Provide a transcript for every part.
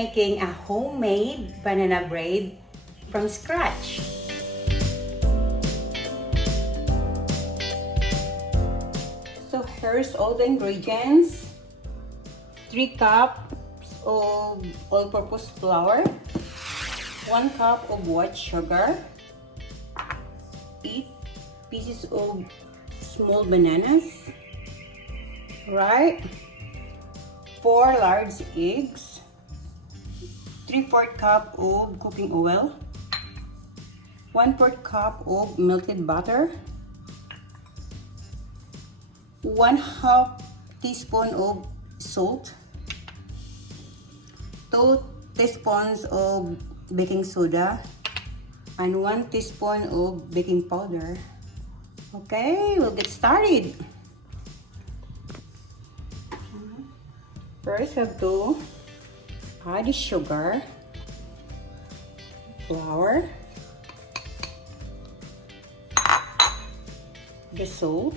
making a homemade banana bread from scratch. So here's all the ingredients. 3 cups of all-purpose flour, 1 cup of white sugar, 8 pieces of small bananas, right? 4 large eggs, 3/4 cup of cooking oil, 1/4 cup of melted butter, 1/2 teaspoon of salt, 2 teaspoons of baking soda, and 1 teaspoon of baking powder. Okay, we'll get started. First, we have to add the sugar, flour, the salt,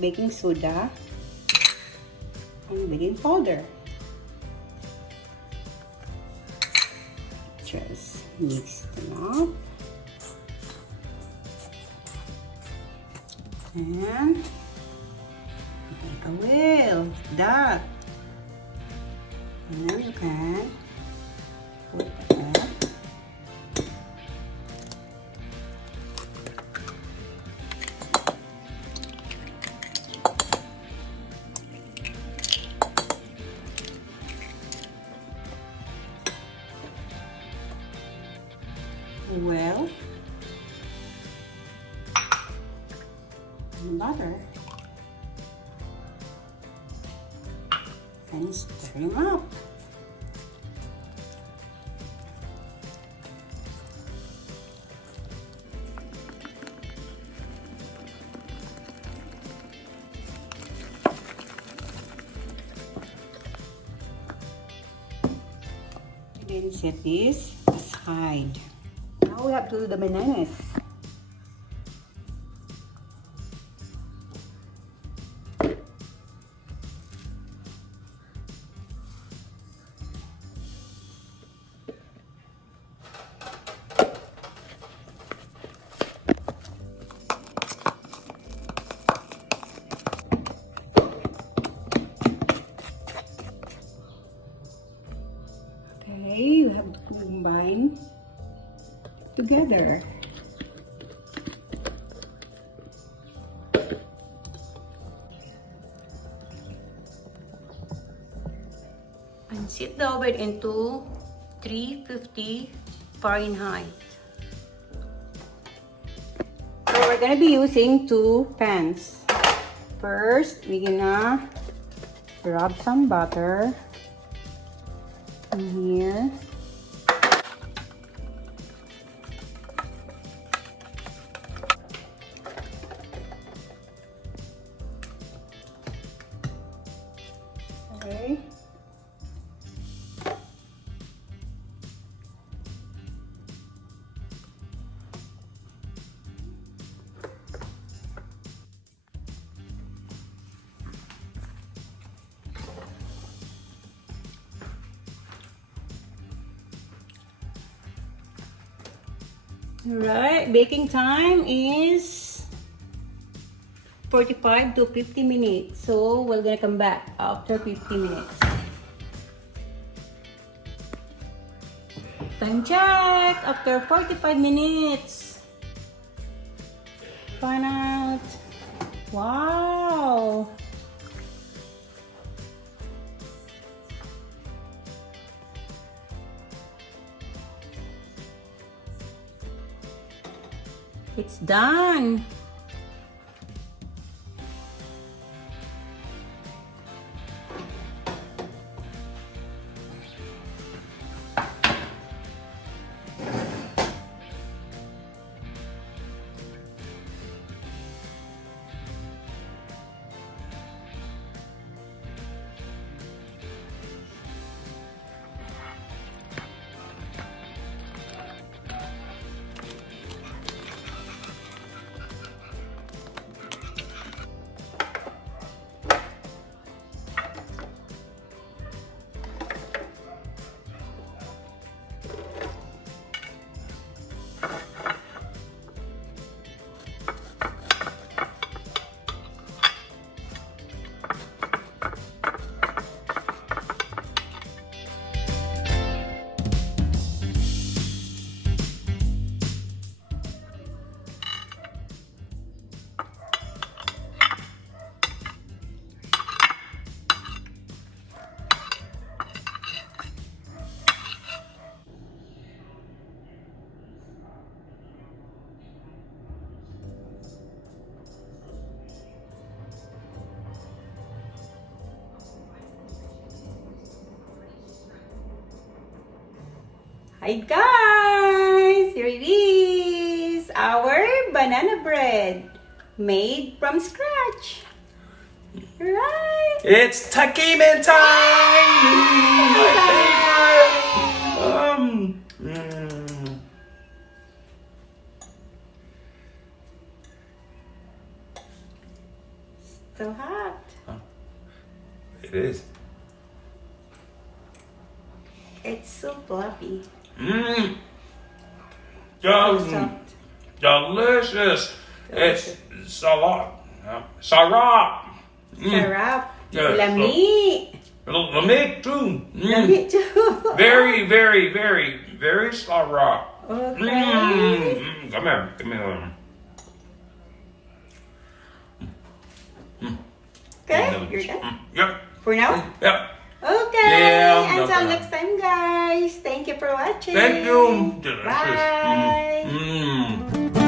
baking soda, and baking powder. Just mix them up. And make a wheel, that. And then you can put that. Well, and butter, and stir them up. Then set this aside. Now we have to do the bananas. Okay, you have to combine together. And set the oven into 350 Fahrenheit. So we're gonna be using 2 pans. First, we're gonna rub some butter in here. Okay. Alright, baking time is 45 to 50 minutes. So we're gonna come back after 50 minutes. Time check after 45 minutes. Find out. Wow. It's done. Hi guys! Here it is! Our banana bread made from scratch. Right? It's takimen time! My favorite! So hot. It is. It's so fluffy. Delicious. Delicious. It's sarap. Sarap. Sarap. Yeah, Lami. Lamig too. Lami too. Very, very, very, very sarap. Okay. Come here. Come here. Okay, you're done? Yep. For now? Yep. Okay. Yeah, Until no next time, guys. Thank you for watching. Thank you. Delicious. Bye. Mm.